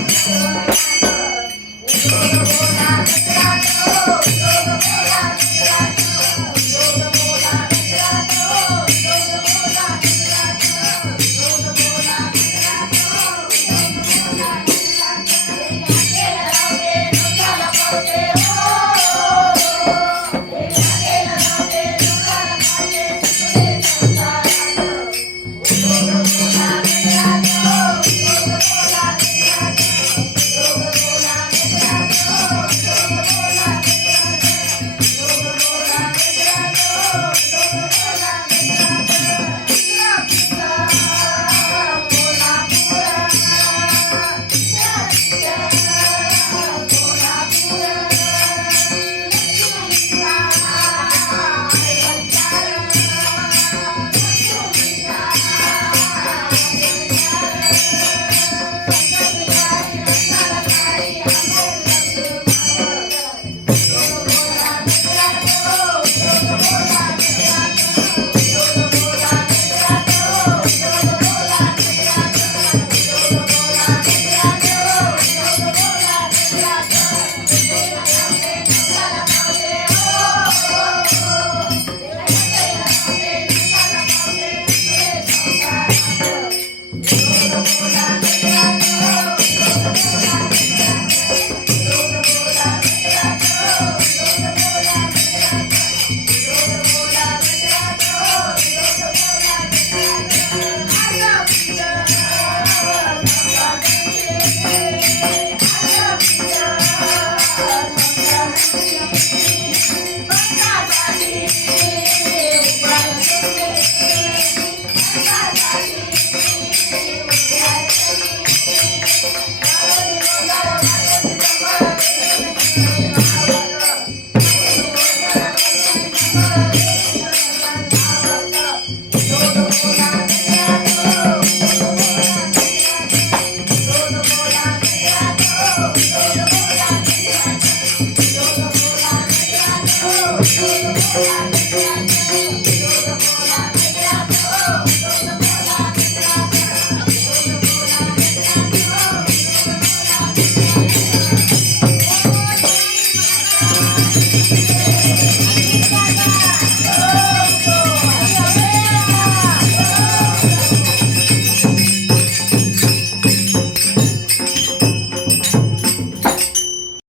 Thank you. Thank you. Thank you.